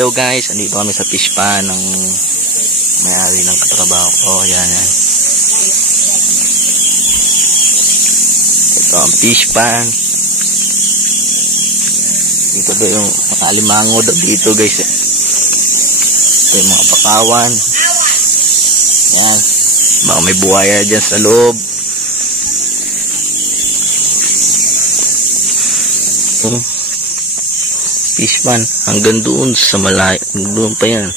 Hello guys, andito kami sa fish pan ng may-ari ng katrabaho ko. Yan. Ito ang fish pan. Dito ba yung mga alimango dito guys. Ito yung mga pakawan. Yan. Baka may buhaya dyan sa loob. Fish pan hanggang doon sa malayo, doon pa yan.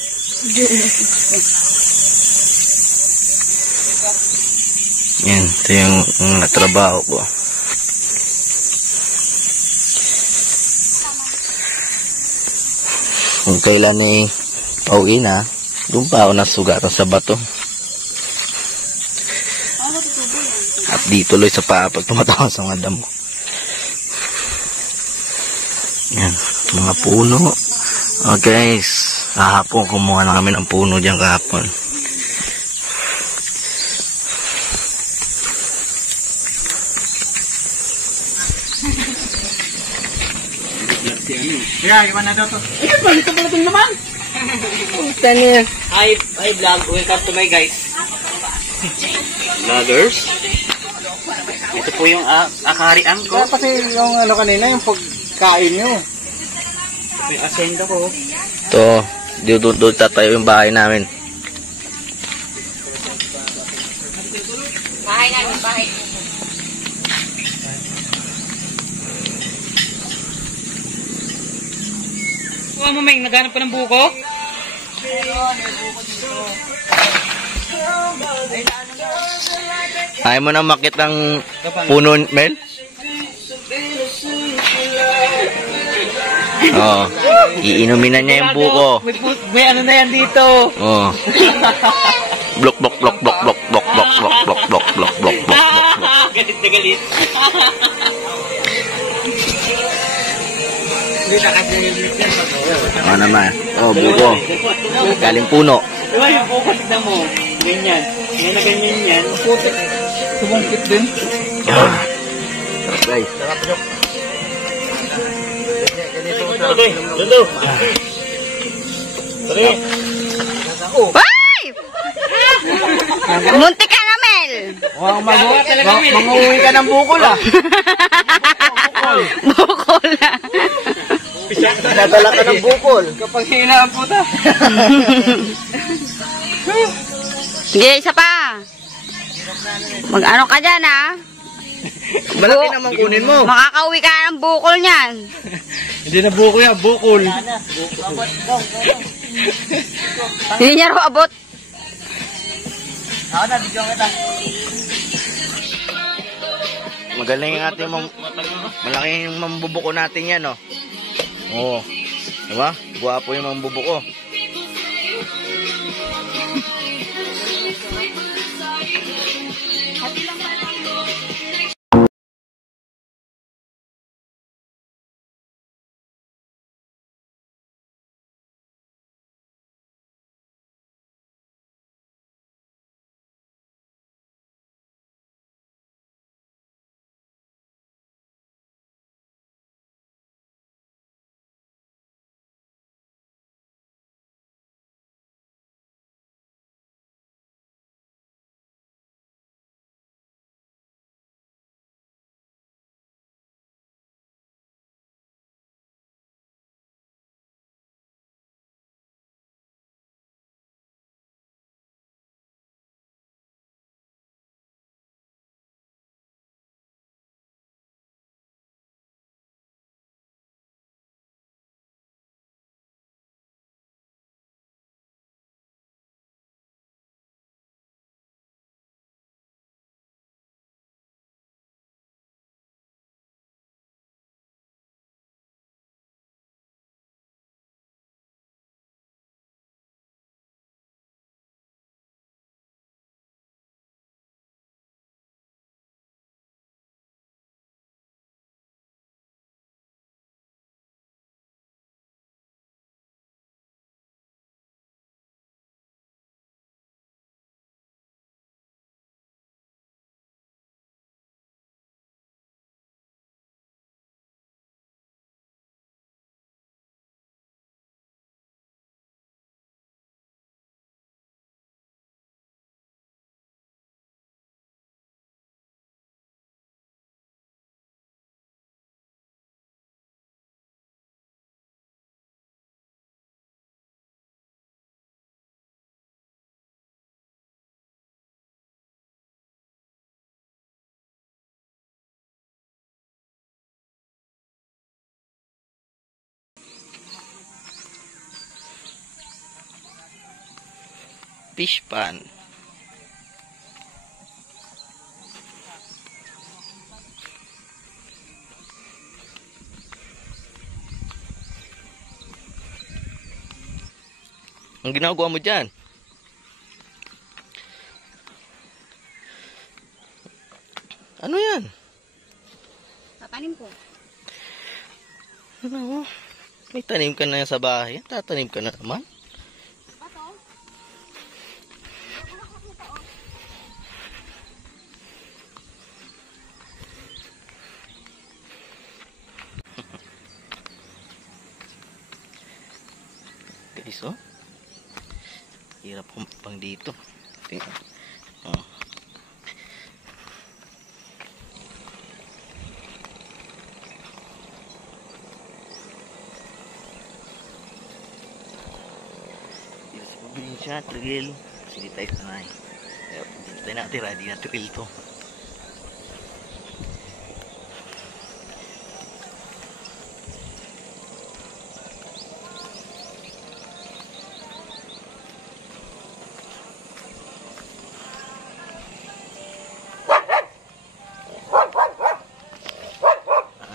Yan, ito yung trabaho ko. Kung kailan pauwi na, doon pa ako nasugatan sa bato. At dito tuloy sa paa pag tumatawa sa mga damo. Yan, mga puno. Okay, kahapon kumuha na kami ng puno dyan kahapon. Kaya, gimana daw to? Ikaw, balik ka pala ito naman! Saan yan? Hi vlog, welcome to my guys. Vloggers? Ito po yung akarian ko. Kasi yung ano kanina, yung pagkain nyo. Ito yung asendo ko. Ito, doon tatayo yung bahay namin. Bahay namin, bahay. Kuha mo, Meng, naghanap pa ng buko? Ayaw mo na makit ng puno, Mel? Oo. Iinumin na niya yung buko. May ano na yan dito. Oo. Blok. Galit na galit. Ano naman? Oh, buko. Galing puno. Diba yung buko, tignan mo. Ganyan. Ngayon na ganyan yan. Putik. Sumungkit din. Guys. Okay, dundo. Tari. Ay! Muntik ka na, Mel! Manguwi ka ng bukol ah. Bukol na. Nadala ka ng bukol. Kapag hinaan po ta. Sige, isa pa. Mag-ano ka dyan, ha? Malaki naman kunin mo. Makakauwi ka ng bukol niyan. Hindi na buko yan, bukol. Hindi niya raw abot. Ako na, bigyan kita. Magaling yung ating malaki yung mambubuko natin yan, oh. Oo. Diba? Guwapo yung mambubuko. Fish pan. Ang ginagawa mo dyan? Ano yan? Tatanim ko. Ano? May tanim ka na sa bahay. Tatanim ka na naman. Guys, oh. Hirap humpang dito. Tingnan. Oh. Dito sa probinsya, trail. Kasi di tayo sanay. Kaya pag di tayo natira, di na trail to.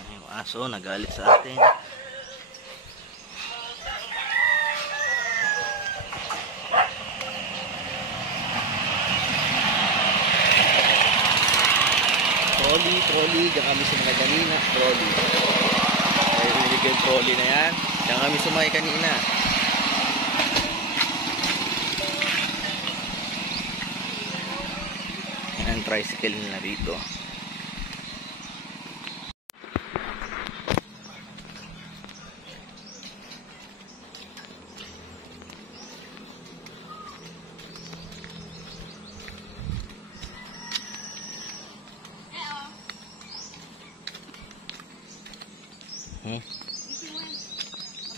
Yung aso nagalit sa atin. Trolley, diyan kami sumakay kanina. Trolley. Kaya ulig yung trolley na yan. Diyan kami sumakay kanina. Yan ang tricycle nila rito.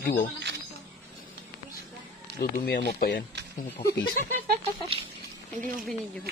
Di ba? Dudumihan mo pa yan. Ano pa piso? Hindi mo binidyo.